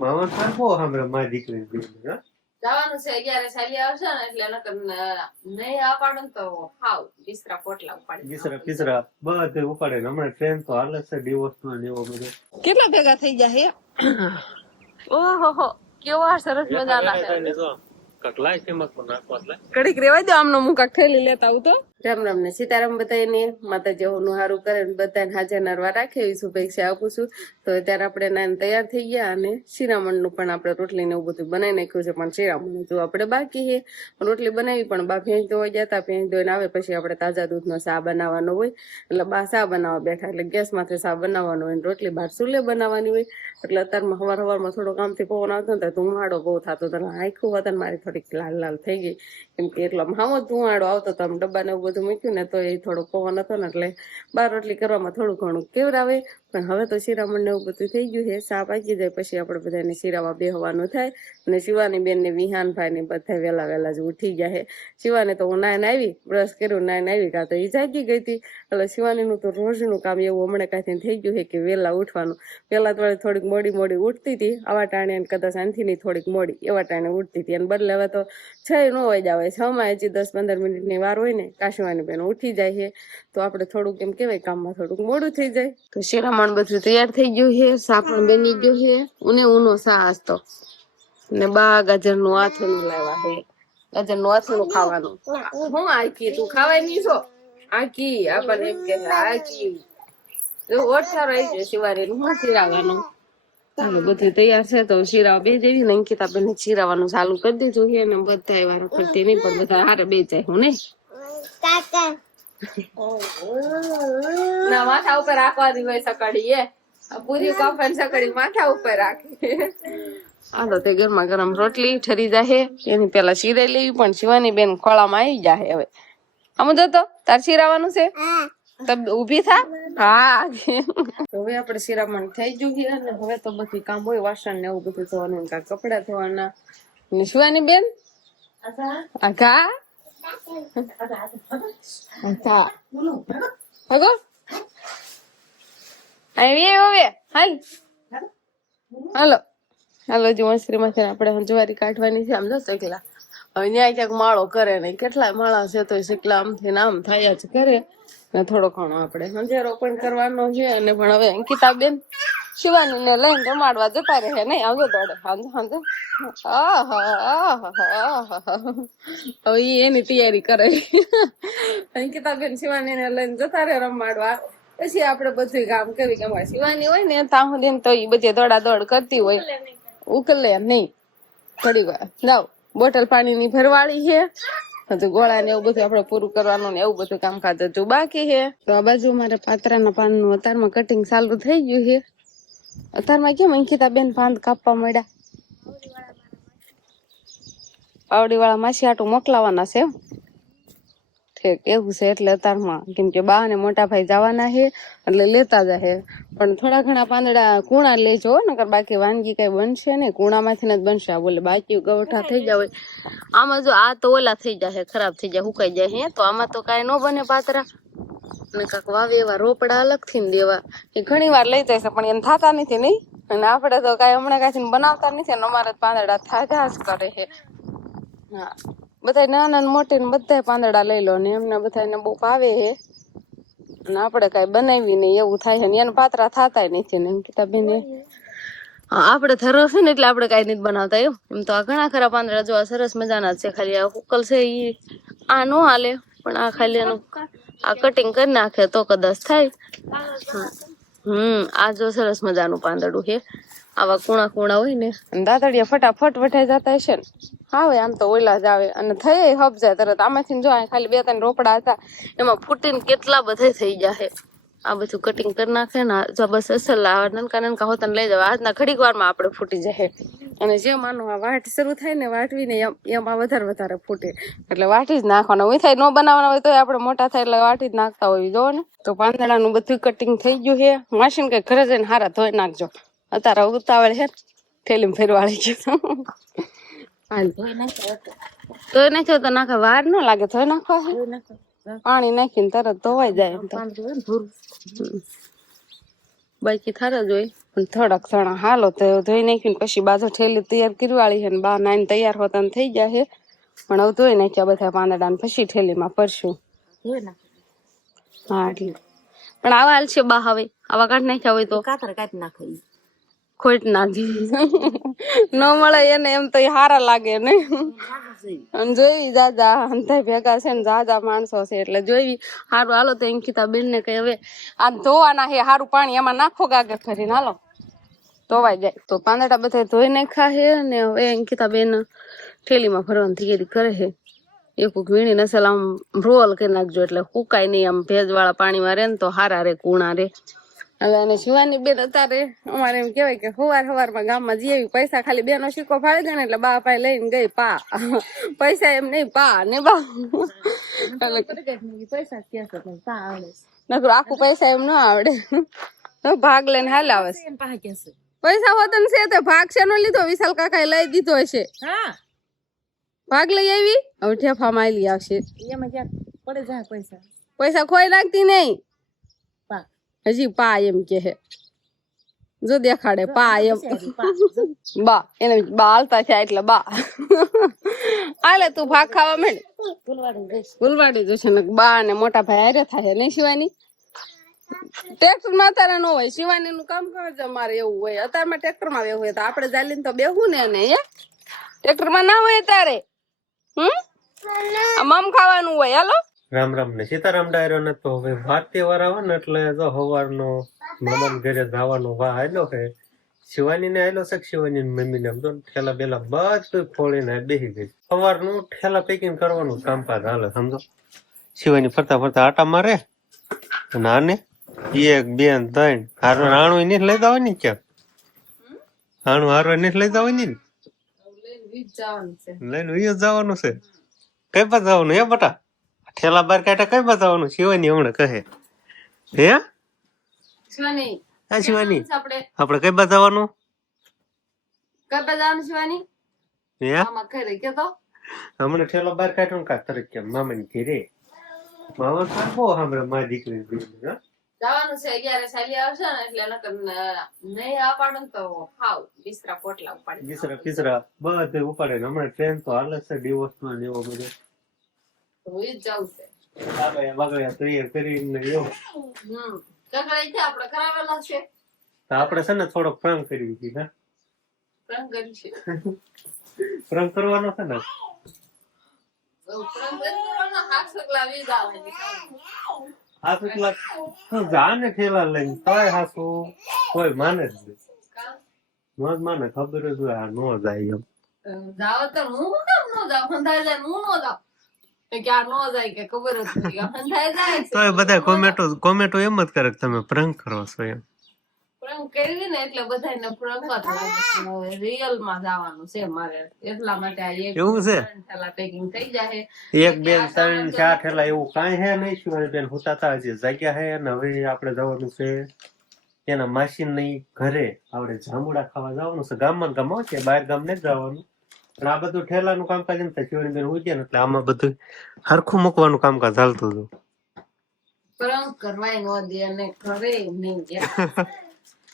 મામા સરખો સાંભળે મારી દીકરી જવાનું છે 11 સાલી આવશે ને એટલે નકર નહીં આ પાડો ને તો હાવ બિસ્તરા પોટલા ઉપાડી બિસરા પિસરા બધે ઉપાડે હમણાં ટ્રેન તો હાલે છે ડિવોર્સ નો ને એવો બધો કેટલા ભેગા થઈ ગયા હે ઓહો કેવા સરસ મજાના કકલાય ફેમસ પર નાખવા એટલે કડીક રેવા દો આમનો મું કાક થેલી લેતા આવું તો રામ રામ ને સીતારામ બધાને માતાજી નું સારું કરે ને બધાને હાજર નરવા રાખે એવી શુભેચ્છા આપું છું. તો અત્યારે આપણે નાન તૈયાર થઈ ગયા અને શિરામણ નું પણ આપણે રોટલી ને એવું બધું બનાવી નાખ્યું છે પણ શિરામણ જો આપણે બાકી છે રોટલી બનાવી પણ બા ભેંસ ધોવા ગયા હતા ભેંસ ધોઈને આવે પછી આપણે તાજા દૂધનો શા બનાવવાનો હોય એટલે બા શા બનાવવા બેઠા એટલે ગેસ માંથી શા બનાવવાનો હોય રોટલી બહાર ચૂલે બનાવવાની હોય એટલે અત્યારમાં સવારમાં થોડો કામથી પવન આવતો ને ધુમાડો બહુ થતો હતો આખું વતન મારી થોડીક લાલ લાલ થઈ ગઈ કેમ કે એટલો હામો ધુમાડો આવતો હતો આમ ડબ્બા ને એવું બધું મૂક્યું ને તો એ થોડો પવન હતો ને એટલે બાર રોટલી કરવામાં થોડું ઘણું કેવરાવે પણ હવે તો શિરામણ ને એવું બધું થઈ ગયું છે શા પાકી જાય પછી આપણે બધાને શિરાવા બેહવાનું થાય અને શિવાની બેન ને વિહાનભાઈ ને બધા વહેલા વહેલા જ ઉઠી ગયા છે. શિવાને તો હું નાઈને આવી બ્રશ કર્યું નાઈને આવી કાં તો એ જાગી ગઈ હતી એટલે શિવાનીનું તો રોજનું કામ એવું હમણાં કાંઈ થઈ ગયું છે કે વહેલા ઉઠવાનું પહેલા તો થોડીક મોડી ઉઠતી હતી આવા ટાણે કદાચ આનથી થોડીક મોડી એવા ટાણે ઉઠતી હતી અને બદલે હવે તો 6 નો વાગ્યા આવે 6 માં હજી 10-15 મિનિટની વાર હોય ને કાશીવાની બેન ઉઠી જાય છે તો આપણે થોડુંક એમ કેવાય કામમાં થોડુંક મોડું થઈ જાય. તો શિરામણ બધું તૈયાર થઈ ગયું છે શા પણ બની ગયો છે ઉનો શા હસતો ને બા ગાજરનું આથું લાવ્યા છે ગાજરનું આથું ખાવાનું હું આકી તું ખાવાય નહીં છો આકી આપણને એમ કે આકી જો ઓછારો આવી જાય શિવારીનું હું શિરાવાનું બધું તૈયાર છે તો શિરાવા બે જેવી ને અંકિતા બેન શિરાવાનું ચાલુ કરી દીધું છે ને બધા વાર ફરતી નહીં પણ બધા હારે બે જાય હું નહીં ના માથા ઉપર રાખવાની હોય સકડી એ પૂરી કફન સકડી માથા ઉપર રાખે હાલો તે ગરમા ગરમ રોટલી ઠરી જાય એની પેલા શિરાઈ લેવી પણ શિવાની બેન ખોળામાં આવી જાય હવે આમ જો તો તાર શિરાવાનું છે ઉભી થા હા હવે આપણે શિરામણ થઈ ગયું છે અને હવે તો બધી કામ હોય વાસણ ને એવું બધું ધોવાનું કપડા ધોવાના ને શિવાની બેન આઘા હગો હાલો હાલો જો મસરી માંથી આપણે હંજવારી કાઢવાની છે આમ જો શેકલા હવે ન્યાય ક્યાંક માળો કરે ને કેટલાય માળા છે તો શેકલા આમથી ને આમ થાય જ કરે ને થોડો ઘણો આપણે હંજેરો પણ કરવાનો છે અને પણ હવે અંકિતા બેન શિવાની ને લઈને રમાડવા જતા રહે નહીં આવજો દોડે હાંજો હવે એની તૈયારી કરે અંકિતા બેન શિવાની ને લઈને જતા રહે રમાડવા પછી આપણે બધું કામ કરી કે અમારે શિવાની હોય ને ત્યાં સુધી તો એ બધી દોડા દોડ કરતી હોય ઉકલે નહીં થોડી વાર જાઓ બોટલ પાણીની ભરવાળી છે હજુ ગોળા ને એવું બધું આપડે પૂરું કરવાનું ને એવું બધું કામકાજ હજુ બાકી છે. તો આ બાજુ મારે પાત્રાના પાનનું અત્યારમાં કટિંગ ચાલુ થઈ ગયું છે. અત્યારમાં કેમ અંકિતા બેન પાન કાપવા મળ્યા પાવડી વાળા માસી આટું મોકલાવાના છે ઠીક એવું છે એટલે અત્યારમાં કેમ કે બા ને મોટા ભાઈ જવાના છે એટલે લેતા જાય પણ થોડા ઘણા પાંદડા કુણા લેજો નકર બાકી વાનગી કઈ બનશે ને કુણામાંથી જ બનશે આ બોલે બાકી ગવઠા થઈ જાય આમાં જો આ તો ઓલા થઈ જાય ખરાબ થઈ જાય હુકાઈ જાય તો આમાં તો કઈ ન બને પાતરા ને કાક વાવે એવા રોપડા અલગ થી ને દેવા એ ઘણી વાર લઈ જાય છે પણ એને થતા નથી નહીં અને આપડે તો કઈ હમણાં કાંઈ બનાવતા નથી ને અમારે પાંદડા થાજા જ કરે છે. હા બધા નાના મોટી ને બધા પાંદડા લઈ લો ને એમને બધાને બહુ ભાવે છે અને આપડે કઈ બનાવી નહીં એવું થાય છે ને એને પાતરા થતા નથી ને અંકિતા બેન આપડે ધરો છે ને એટલે આપડે કઈ નથી બનાવતા એમ તો આ ઘણા ખરા પાંદડા જો સરસ મજાના છે ખાલી આ હુકલ છે ઈ આ નો હાલે પણ આ ખાલી એનું આ કટિંગ કરી નાખે તો કદાચ થાય. આ જો સરસ મજાનું પાંદડું છે આવા કુણા કુણા હોય ને દાતડિયા ફટાફટ વટાઈ જતા હશે ને આવે આમ તો ઓલા જ આવે અને થઈ હબ જાય તરત આમાંથી જો ખાલી 2-3 રોપડા હતા એમાં ફૂટીને કેટલા બધા થઈ જાય. આ બધું કટિંગ કરી નાખે ને જો બસ અસલ નનકા નનકા હોતા લઈ જવા આજના ઘડીક વારમાં આપણે ફૂટી જાય અને જે માનો આ વાટ શરૂ થાય ને વાટવીને એમાં વધારે ફૂટે એટલે વાટી જ નાખવાના હોય થાય ન બનાવવાના હોય તો આપણે મોટા થાય એટલે વાટી જ નાખતા હોય જો ને. તો પાંદડાનું બધું કટિંગ થઈ ગયું છે માસીન કઈ ઘરે જઈને હારા ધોઈ નાખજો અત્યારે ઉતાવળ છે થેલીમાં ફેરવાળી ગયું ધોઈ નાખ્યો તો નાખા વાર ન લાગે ધોઈ નાખવા પાણી નાખીને તરત ધોવાઈ જાય બાકી થારા જ હોય પણ થોડાક થણા હાલો તો ધોઈ નાખીને પછી બાજુ ઠેલી તૈયાર કરવાળી છે ને બા નાઈને તૈયાર હોતા ને થઈ ગયા છે પણ હવે ધોઈ નાખ્યા બધા પાંદડા ને પછી ઠેલીમાં પરશું હા એટલે પણ આવા હાલ છે બા હવે આવા કાઢ નાખ્યા હોય તો કાતર કાઢી નાખે ખોટ નાખી ન મળે એને એમ તો હારા લાગે ને અને જોઈ જાજા અંધાઈ ભેગા છે ને જાજા માણસો છે એટલે જોઈ હારું હાલો તો અંકિતા બેન ને કઈ હવે આ ધોવાના છે હારું પાણી એમાં નાખો ગાગર ભરીને હાલો ધોવાઈ જાય તો પાંદડા બધા ધોઈ નાખ્યા છે ને હવે અંકિતા બેન થેલીમાં ભરવાની તૈયારી કરે છે એક વીણી નસલ આમ રોલ કરી નાખજો એટલે સુકાય નહીં આમ ભેજ વાળા પાણીમાં રે ને તો હારા રે કુણા રે હવે અને શિવાની બેન અત્યારે અમારે એમ કેવાય કે સવારમાં ગામમાં જે પૈસા ખાલી બેનો સિક્કો ફાળી દે ને એટલે બા પાઈ લઈને ગઈ પા પૈસા એમ નહીં પા ને બા પૈસા ક્યાં પા આવડે નકરું આખું પૈસા એમ ના આવડે ભાગ લઈને હાલ આવે પૈસા હોતન છે તો ભાગ છે નો લીધો વિશાલ કાકા લઈ દીધો હશે હા ભાગ લઈ આવી હવે ઠેફામાં આલી આવશે એમાં ક્યાં પડે જાય પૈસા પૈસા ખોઈ નાખતી નહીં પા હજી પા એમ કે હે જો દેખાડે પા એમ બા એને બા હાલતા છે એટલે બા હાલે તું ભાગ ખાવા માંડ ફૂલવાડી જશે ને બા ને મોટા ભાઈ હારે થાય નહીં શિવાની ટ્રેક્ટર માં અત્યારે ન હોય શિવાની નું કામ કરજે અમારે એવું હોય અત્યારમાં ટ્રેક્ટર માં બેવું હોય તો આપડે ચાલીને તો બેહું ને હે ટ્રેક્ટર માં ના હોય તારે મમ ખાવાનું હોય હાલો રામ રામ ને સીતારામ ડાયરો ને તો હવે વાત તહેવાર આવે ને એટલે જો સવારનો મામા ઘરે જવાનો વાહ આયલો છે શિવાની ને આયલો છે શિવાની ની મમ્મી ને તો ઠેલા બેલા બધું ફોડીને બેસી ગઈ સવારનું ઠેલા પેકિંગ કરવાનું કામકાજ હાલે સમજો શિવાની ફરતા ફરતા આટા મારે અને આને 1 2 3 હારું આણું નહીં લઈ જવાની ક્યાં આણું હારવા નહીં લઈ જવાની લઈને વીજ જવાનું છે કઈ બાજુ જવાનું હે બટા ઠેલા બાર કાઢા કઈ બાજુ જવાનું શિવાની હમણાં કહે હે શિવાની હા શિવાની આપણે આપણે કઈ બાજુ જવાનું કઈ જવાનું શિવાની હે આમાં ઘરે કે તો હમણાં ઠેલો બાર કાઢ્યો ને કા તરત કેમ મામા ની ઘેરે મામા તો બહુ હમણાં મારી દીકરી જવાનું છે 11 સાલી આવશે ને એટલે નકર નહીં આ પાડું તો હાવ બિસ્તરા પોટલા ઉપાડી બિસરા પીસરા બધે ઉપાડે ને હમણાં ટ્રેન તો હાલે છે ડિવોર્સ માં ને એવો બધો હોય જ જવું છે બગડ્યા તૈયાર કરીને એવું કકડાઈ છે આપણે કરાવેલા છે તો આપણે છે ને થોડો પ્રાંગ કરી દીધી હા પ્રાંગ કરી છે પ્રાંગ કરવાનો છે ને પ્રાંગ કરવાનો હાથ સગલા વીજા આવે આ કેટલા તું જાને ઠેલા લઈને તોય હાસુ કોઈ માને જ નહીં નો જ માને ખબર જ હોય આ નો જાય એમ જાવ તો હું કેમ નો જાવ હંધાઈ જાય હું નો જાવ ક્યાં નો જાય કે ખબર જ નથી હંધાઈ જાય તોય બધા કોમેન્ટો એમ જ કરે કે તમે પ્રાંગ કરો છો એમ પ્રાંગ કરવી ને એટલે બધાને પ્રાંગ જ લાગે રિયલ માં જવાનું છે મારે એટલા માટે આ એક એવું છે ઠેલા પેકિંગ થઈ જાય 1 2 3 4 ઠેલા એવું કાંઈ હે નહીં શિવાની બેન હુતાતા હજી જગ્યા હે ને હવે આપણે જવાનું છે એના માસી ની ઘરે આપણે જાંબુડા ખાવા જવાનું છે ગામમાં ગામમાં છે બહાર ગામ નથી જવાનું પણ આ બધું ઠેલાનું કામકાજ એમ થાય શિવાની બેન હોય ગયા ને એટલે આમાં બધું હરખું મૂકવાનું કામકાજ ચાલતું હતું પ્રાંગ કરવાય નો દે અને ઘરે નહીં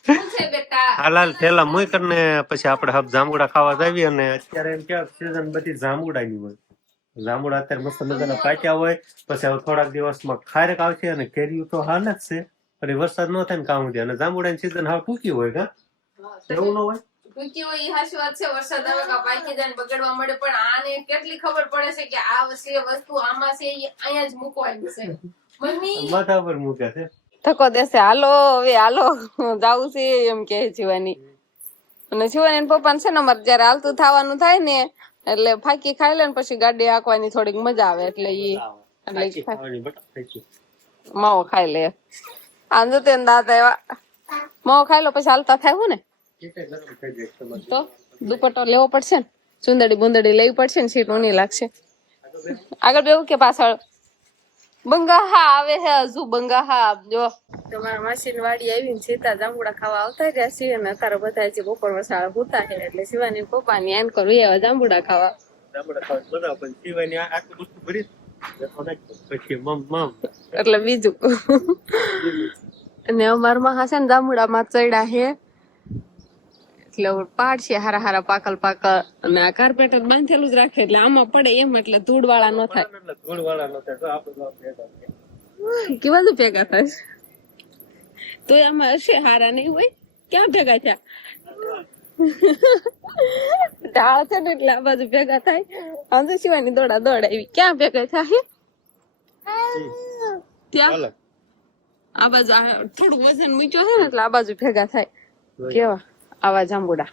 હાલાલ ઠેલા મુઈ કરીને પછી આપણે હબ જાંબુડા ખાવા જાવી અને અત્યારે એમ કે સીઝન બધી જાંબુડાની હોય જાંબુડા અત્યારે મસ્ત મજાના પાક્યા હોય પછી હવે થોડાક દિવસમાં ખારેક આવશે અને કેરીયું તો હાલ જ છે પણ વરસાદ ન થાય ને કામ દે અને જાંબુડાની સીઝન હાવ ટૂંકી હોય કા એવું ન હોય ટૂંકી હોય એ હાચી વાત છે વરસાદ આવે કા પાકી જાય બગડવા મળે પણ આને કેટલી ખબર પડે છે કે આ વસ્તુ આમાં છે અહીંયા જ મૂકવાની છે મમ્મી માથા પર મૂકે છે થકો દેશે હાલો હવે હાલો જાવું છે એમ કે શિવાની અને શિવાની પપ્પા છે ને અમારે જયારે હાલતું થવાનું થાય ને એટલે ફાકી ખાઈ લે ને પછી ગાડી હાંકવાની થોડીક મજા આવે એટલે માવો ખાઈ લે આંધો તે દાદા એવા માવો ખાઈ લો પછી હાલતા થાય હું ને તો દુપટ્ટો લેવો પડશે ને ચુંદડી બુંદડી લેવી પડશે ને સીટ ઊની લાગશે આગળ બેવું કે પાછળ બંગાહા આવે હે હજુ બંગાહા જો તમારા માસી વાડી આવીને સીતા જાંબુડા ખાવા આવતા રહ્યા છીએ ને અત્યારે બધા જે બપોર વસાળા હોતા છે એટલે શિવાની પપ્પા ની આન કરું એવા જાંબુડા ખાવા એટલે બીજું અને અમારમાં હશે ને જાંબુડા માં ચડ્યા હે એટલે પાડ છે હારા હારા પાકલ અને આ કાર્પેટર બાંધેલું જ રાખે એટલે આમાં પડે એમ એટલે ધૂળ વાળા ન થાય. એટલે ધૂળ વાળા નો થાય તો આપણે ભેગા થાય. કેવા તો ભેગા થાય તો આમાં હશે હારા નહીં હોય ક્યાં ભેગા થયા ઢાળ છે ને એટલે આ બાજુ ભેગા થાય આમ તો શિવાની દોડા આવી ક્યાં ભેગા થાય ત્યાં આ બાજુ થોડુંક વજન મૂક્યો છે ને એટલે આ બાજુ ભેગા થાય. કેવા આવા જાંબુડા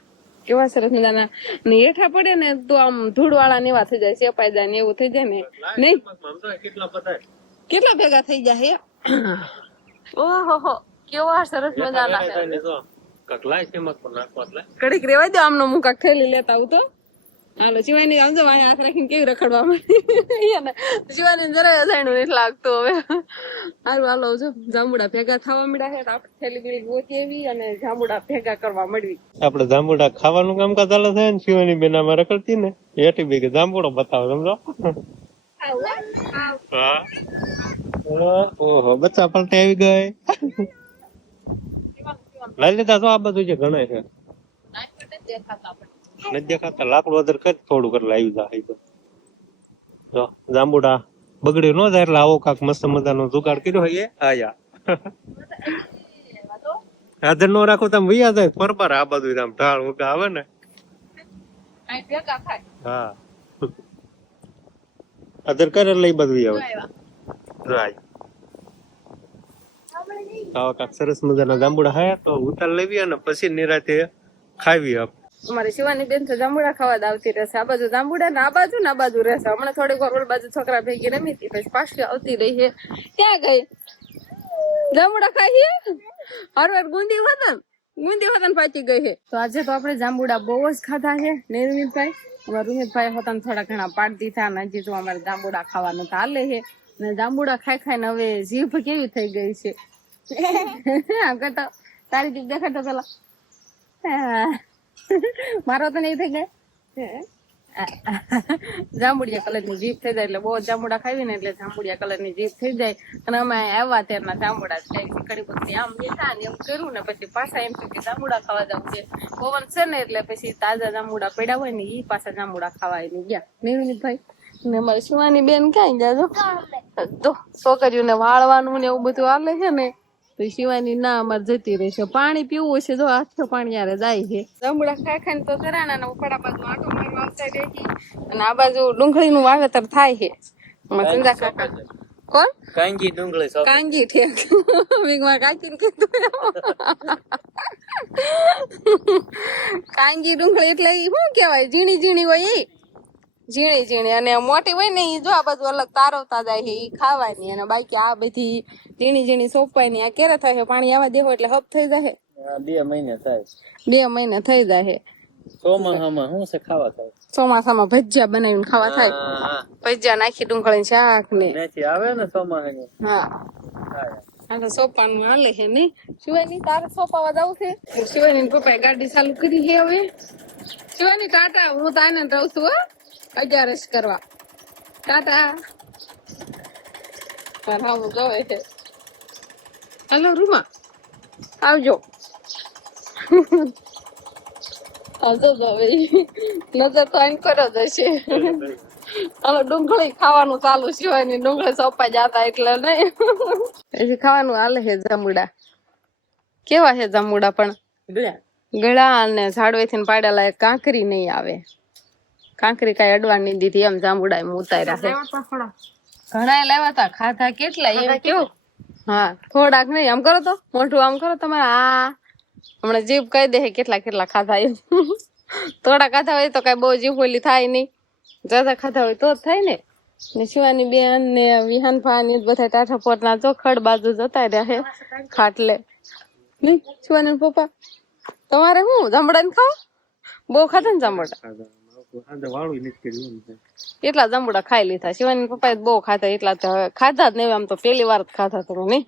કેવા સરસ મજાના ને હેઠા પડે ને તો આમ ધૂળ વાળા ને એવા થઈ જાય સેપાઈ જાય ને એવું થઈ જાય ને નહીં કેટલા ભેગા થઈ જાય ઓહો કેવા સરસ મજાના કડીક રેવાય દો આમનો હું કાક થેલી લેતા આવું તો હાલો શિવાની આમ તો હાથ રાખીને કેવી રખડવા માંડી શિવાની જરાય અજાણ્યું નથી લાગતું હવે સારું હાલો જો જાંબુડા ભેગા થવા મળ્યા છે આપણે થેલી ગળી ગોતી એવી અને જાંબુડા ભેગા કરવા મળવી. આપડે જાંબુડા ખાવાનું કામકાજ ચાલે છે ને શિવાની બેન આમાં રખડતી ને એટી બે જાંબુડો બતાવો સમજો. ઓહો બચ્ચા પલટે આવી ગઈ લઈ લીધા તો આ બધું જે ગણાય છે નથી દેખાતા લાકડું અધર કરી થોડું કરી લાવી જાય તો જાંબુડા બગડ્યું ન જાય એટલે આવો કાક મસ્ત મજાનો જુગાડ કર્યો હોય આયા આધર નો રાખો તમે વૈયા જાય ફરબાર આ બધું આમ ઢાળ ઉગા આવે ને હા અધર કરે લઈ બધું આવે આવા કાક સરસ મજાના જાંબુડા હે તો ઉતાર લેવી અને પછી નિરાતે ખાવી આપ. અમારી શિવાની બેન તો જાંબુડા ખાવા જ આવતી રહેશે આ બાજુ જાંબુડા ને આ બાજુ રહેશે. હમણાં થોડીક વાર ઓલી બાજુ છોકરા ભેગી રમી હતી પછી પાછી આવતી રહી છે. ક્યાં ગઈ જાંબુડા ખાઈ હરવાર ગુંદી વતન પાછી ગઈ છે. તો આજે તો આપણે જાંબુડા બહુ જ ખાધા છે ને રૂમિતભાઈ અમારા રૂમિતભાઈ હોતા થોડા ઘણા પાડ દીધા ને હજી તો અમારે જાંબુડા ખાવાનું ચાલે છે ને જાંબુડા ખાઈ ને હવે જીભ કેવી થઈ ગઈ છે તારી જીભ દેખાતો પેલા મારો તો નહીં થઈ ગયા જાંબુડિયા કલર ની જીભ થઈ જાય એટલે બહુ જાંબુડા ખાવી ને એટલે જાંબુડિયા કલર ની જીભ થઈ જાય અને અમે આવ્યા ત્યારના જાંબુડા કડી પછી આમ બેઠા ને એમ કર્યું ને પછી પાછા એમ કે જાંબુડા ખાવા જવું છે પવન છે ને એટલે પછી તાજા જાંબુડા પડ્યા હોય ને ઈ પાછા જાંબુડા ખાવા ને ગયા નિર્મિતભાઈ ને અમારી શિવાની બેન ક્યાં જાજો તો છોકરીઓને વાળવાનું ને એવું બધું હાલે છે ને તો શિવાની ના અમારે જતી રહેશે. પાણી પીવું છે જો આખો પાણી યારે જાય છે. જાંબુડા ખાઈ તો ઘરાણા ને ઉપડા બાજુ આટો મારવા આવતા રહી અને આ બાજુ ડુંગળી નું વાવેતર થાય છે. સંજા કાકા કોણ કાંગી ડુંગળી કાંગી ઠેક વીગમાં કાકીને કીધું કાંગી ડુંગળી એટલે શું કેવાય ઝીણી ઝીણી હોય ઝીણી ઝીણી અને મોટી હોય ને ઈ જો આ બધું અલગ તારવતા જાય છે ઈ ખાવાની અને બાકી આ બધી ઝીણી ઝીણી સોપાય ની આ ક્યારે થાય પાણી આવા દેવો એટલે હપ થઈ જાય 2 મહિને થાય 2 મહિને થઈ જાય. ચોમાસામાં શું છે ખાવા થાય ચોમાસામાં ભજીયા બનાવીને ખાવા થાય ભજીયા નાખી ડુંગળી શાક ને આવે ને ચોમાસામાં હા સોપાનું હાલે છે ને શિવાની તારે સોપાવા જવું છે શિવાની પપ્પાએ ગાડી ચાલુ કરી છે હવે શિવાની ટાટા હું તો આને રહું છું 11 કરવા ટાટા રામ જોવે છે. હેલો રૂમા આવજો નજર તો આમ કરો જશે હવે ડુંગળી ખાવાનું ચાલુ સિવાય ડુંગળી સોપા જતા એટલે નહીં પછી ખાવાનું હાલે છે. જાંબુડા કેવા છે જાંબુડા પણ ગળા અને ઝાડવેથી પાડેલા એક કાંકરી નહીં આવે કાંકરી કઈ અડવા નહીં દીધી એમ જાંબુડા એમ ઉતાર્યા છે. ઘણા લેવા તા ખાધા કેટલા એમ કેવું હા થોડાક નહીં આમ કરો તો મોઢું આમ કરો તમે આ હમણાં જીભ કહી દે કેટલા કેટલા ખાધા એમ થોડા ખાધા હોય તો કઈ બહુ જીભ ઓલી થાય નહીં જ્યાદા ખાધા હોય તો જ થાય ને. શિવાની બેન ને વિહાનભાઈ બધા ટાઠા પોટના ચોખડ બાજુ જતા રહ્યા છે ખાટલે નઈ શિવાની પપ્પા તમારે શું જાંબુડા ને ખાવ બહુ ખાધા ને જાંબુડા એટલા જાંબુડા ખાઈ લીધા. શિવાની પપ્પા બહુ ખાધા એટલા ખાધા જ નહીં આમ તો પહેલી વાર જ ખાધા તમે નહીં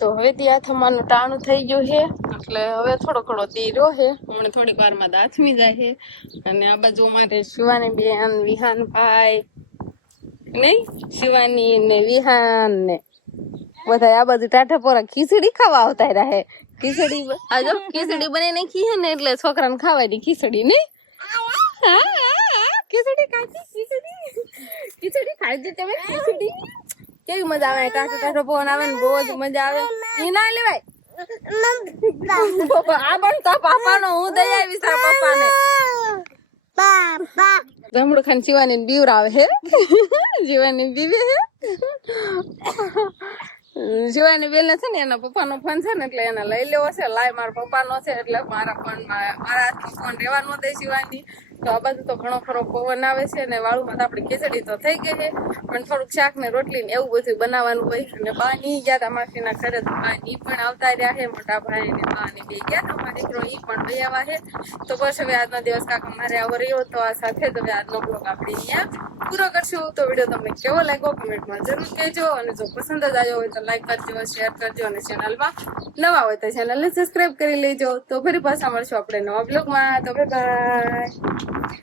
તો હવે ત્યાં થવાનું ટાણું થઈ ગયું છે એટલે હવે થોડો ઘણો દી રહ્યો છે હમણાં થોડીક વાર માં દાથમી જાય છે. અને આ બાજુ મારે શિવાની બેન વિહાનભાઈ નઈ શિવાની ને વિહાન ને બધા આ બાજુ ટાઢા પોરા ખીચડી ખાવા આવતા રહે ખીચડી આ જો ખીચડી બની નાખી છે ને એટલે છોકરાને ખાવાની ખીચડી નહીં ખીચડી ખાધી તમે ખીચડી કેવી મજા આવે કાઠો કાઠો પવન આવે ને બહુ જ મજા આવે ઈ ના લેવાય આ પણ તો પાપાનો હું દઈ આવીશ આ પપ્પાને જમડું ખાન શિવાની બીવરાવે હે શિવાની બીવે હે શિવાની બેન છે ને એના પપ્પાનો ફોન છે ને એટલે એને લઈ લેવો છે લાય મારા પપ્પાનો છે એટલે મારા ફોનમાં મારા હાથમાં ફોન રહેવાનો દે શિવાની તો આ બાજુ તો ઘણો ખરો પવન આવે છે ને વાળુમાં તો આપણી ખીચડી તો થઈ ગઈ છે પણ થોડુંક શાક ને રોટલી ને એવું બધું બનાવવાનું હોય અને બા ની ગયા તા માસીના ઘરે તો બા ની પણ આવતા રહ્યા છે મોટા ભાઈ ને બા ને બે ગયા તા મારા દીકરો ઈ પણ બે આવ્યા છે તો બસ હવે આજનો દિવસ કાકા મારે આવો રહ્યો તો આ સાથે જ હવે આજનો બ્લોગ આપણે અહીંયા પૂરો કરશું તો વિડીયો તમને કેવો લાગ્યો કમેન્ટમાં જરૂર કહેજો અને જો પસંદ જ આવ્યો હોય તો લાઈક કરજો શેર કરજો અને ચેનલમાં નવા હોય તો ચેનલને સબસ્ક્રાઇબ કરી લેજો તો ફરી પાછા મળશું આપણે નવા બ્લોગમાં તો બાય